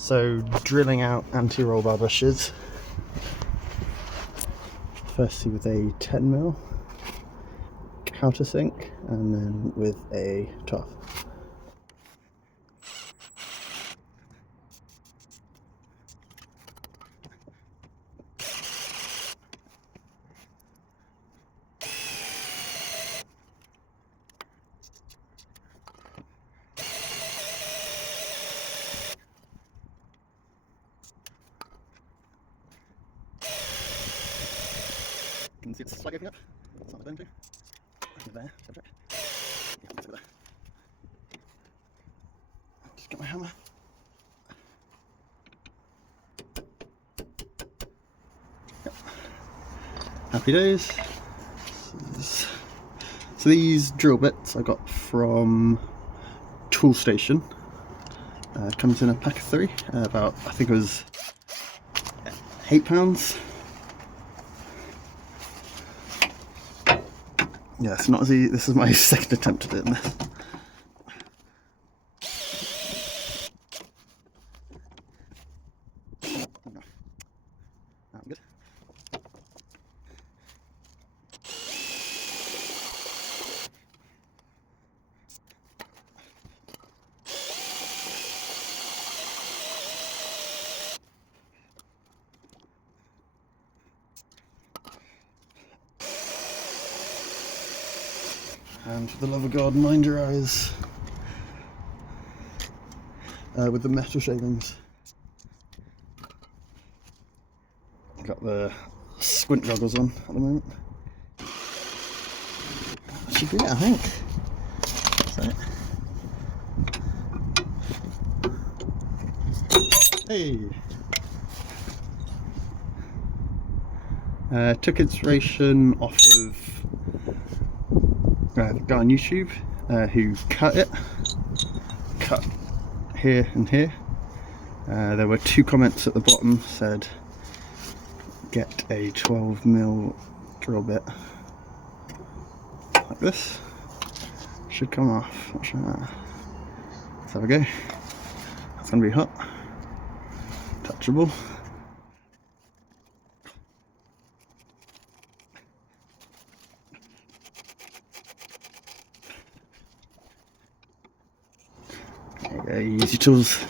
So drilling out anti-roll bar bushes, firstly with a 10mm countersink and then with a tough. You can see it's slightly opening up. It's not going to. There, yeah, let's go there. Just get my hammer. Yep. Happy days. So these drill bits I got from Tool Station. Comes in a pack of 3. About, I think it was £8. Yeah, it's not as easy. This is my second attempt at doing this. Good. And for the love of God, mind your eyes with the metal shavings. Got the squint goggles on at the moment. That should be it, I think. That's it. Hey! Took inspiration off of a guy on YouTube who cut here and here. There were 2 comments at the bottom said get a 12mm drill bit like this. Should come off. Watch that. Let's have a go. That's gonna be hot. Touchable. There you go, use your tools.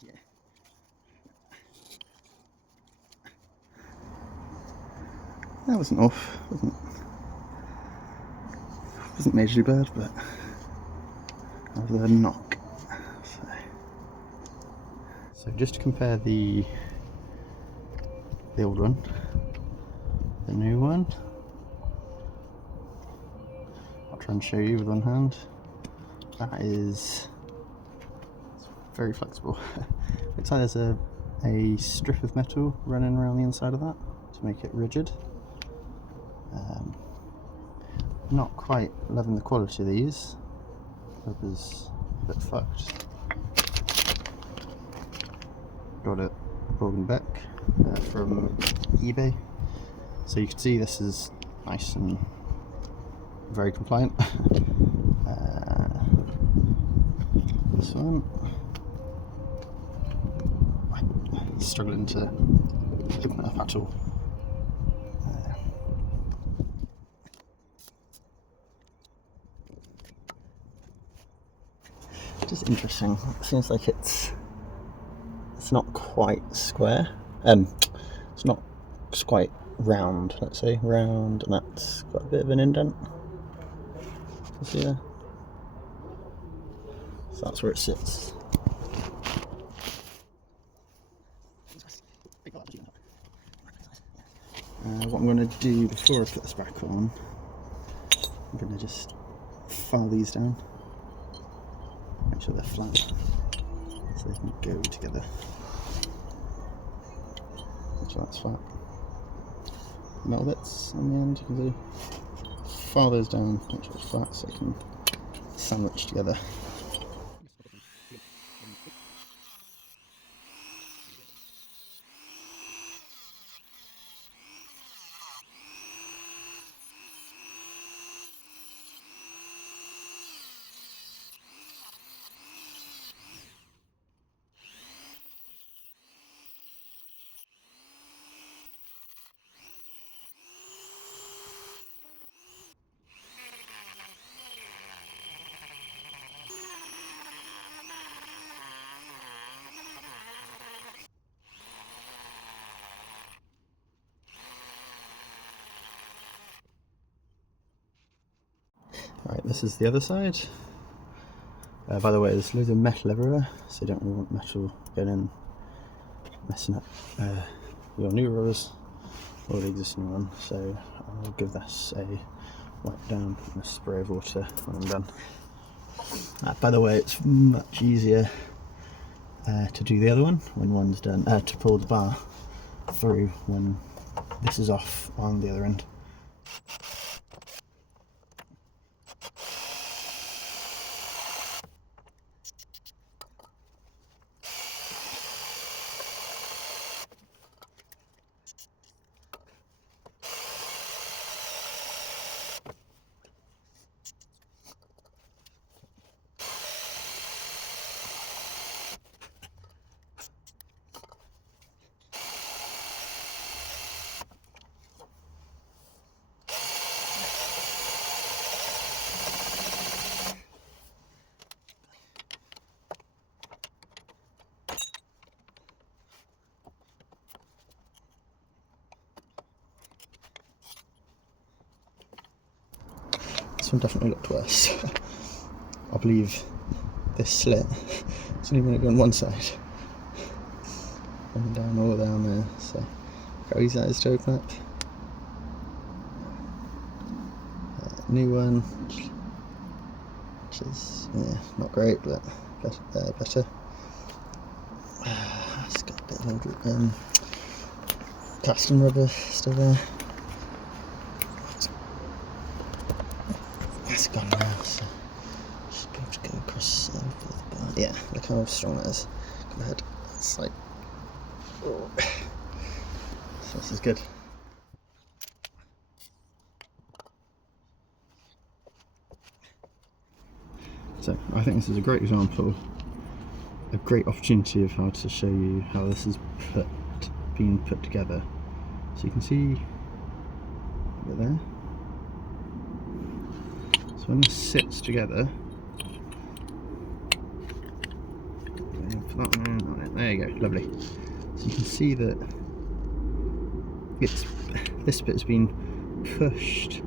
Yeah. That wasn't off, wasn't majorly bad, but that was a knock. So just to compare the old one, the new one, I'll try and show you with one hand. That is very flexible. Looks like there's a strip of metal running around the inside of that to make it rigid. Not quite loving the quality of these. Rubber's a bit fucked. Got it brought back from eBay. So you can see this is nice and very compliant. This one, I'm struggling to open it up at all. Just interesting. It seems like it's not quite square. It's not quite round. Let's say round, and that's got a bit of an indent. See there? So that's where it sits. What I'm going to do before I put this back on, I'm going to just file these down, make sure they're flat, so they can go together. Make sure that's flat. Metal bits on the end, you can see. File those down, make sure it's flat, so they can sandwich together. Right, this is the other side. By the way, there's loads of metal everywhere, so you don't really want metal going in messing up your new rubbers or the existing one. So I'll give this a wipe down and a spray of water when I'm done. By the way, it's much easier to do the other one when one's done, to pull the bar through when this is off on the other end. This one definitely looked worse. I believe this slit, it's only going to go on one side. And down, all down there, so how easy that is to open up. New one, which is, yeah, not great, but better. It's got a bit of old casting rubber still there. That's gone now, so should be able to go across over the bar. Yeah, look how strong that is. Go ahead. That's like, oh. So this is good. So I think this is a great example, a great opportunity of how to show you how this is being put together. So you can see over there. So when this sits together, there you go, lovely. So you can see that this bit's been pushed,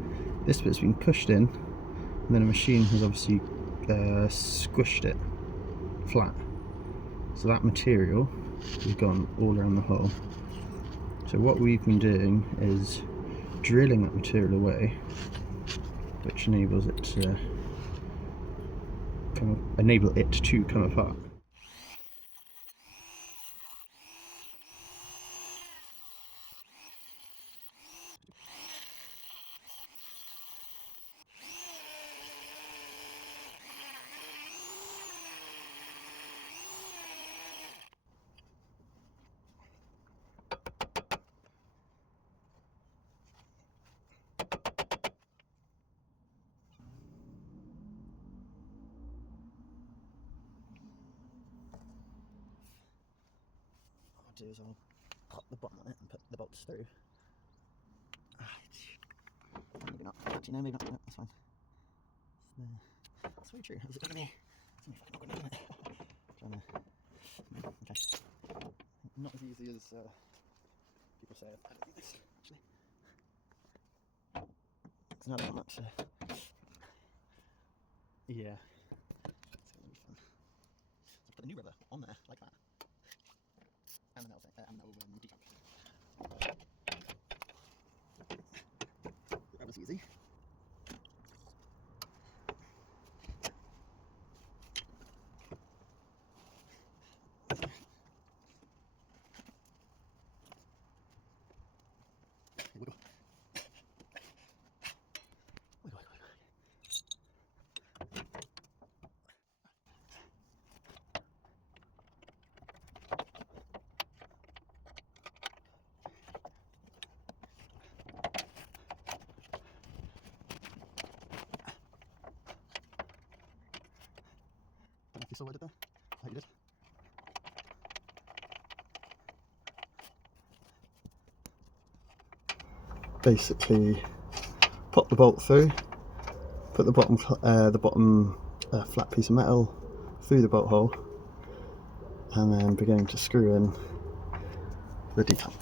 in, and then a machine has obviously squished it flat. So that material has gone all around the hole. So what we've been doing is drilling that material away, which enables it to come apart. Do is I'll pop the bottom on it and put the bolts through. Maybe not. Actually, no, maybe not. No, that's fine. That's very true. How's it going to be? It's fucking awkward, isn't it? Trying to. Okay. Not as easy as people say. I don't think this actually. It's not that much. Yeah. It's going to be fun. So put the new rubber on there like that. And then that'll decamp. That was easy. Wiggle. Don't know if you saw what I did there. I hope you did. Basically, pop the bolt through, put the bottom flat piece of metal through the bolt hole, and then begin to screw in the decamp.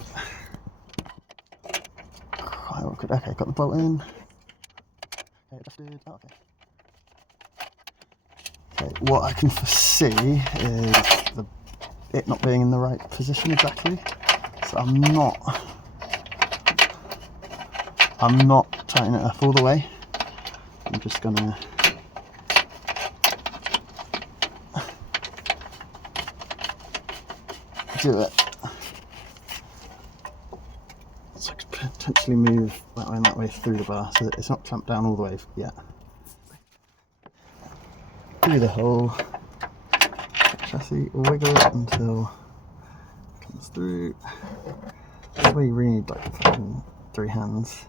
Quite awkward. Okay, got the bolt in. Okay, adjusted. Oh, okay. Okay, what I can foresee is it not being in the right position exactly. So I'm not tightening it up all the way. I'm just gonna do it. So I could potentially move that way and that way through the bar, so that it's not clamped down all the way yet. Do the whole chassis, wiggle it until it comes through. That's where you really need like fucking 3 hands.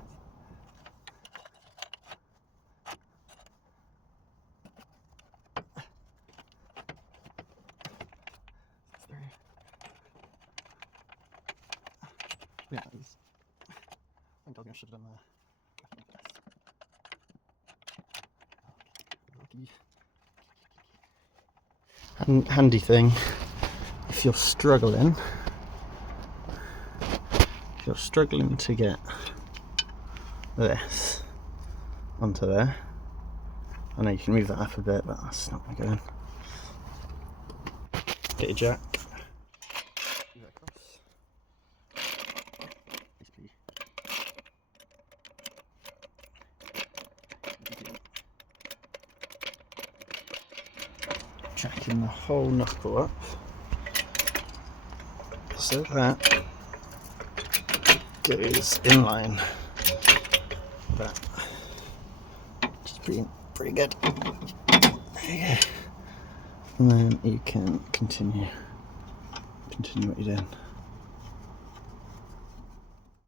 Yeah, I think I should have done that. Handy thing, if you're struggling to get this onto there, I know you can move that up a bit, but that's not going to go in. Get your jack. Move that across. Jacking the whole knuckle up so that goes in line with that. Just pretty good. There you go. And then you can continue what you're doing.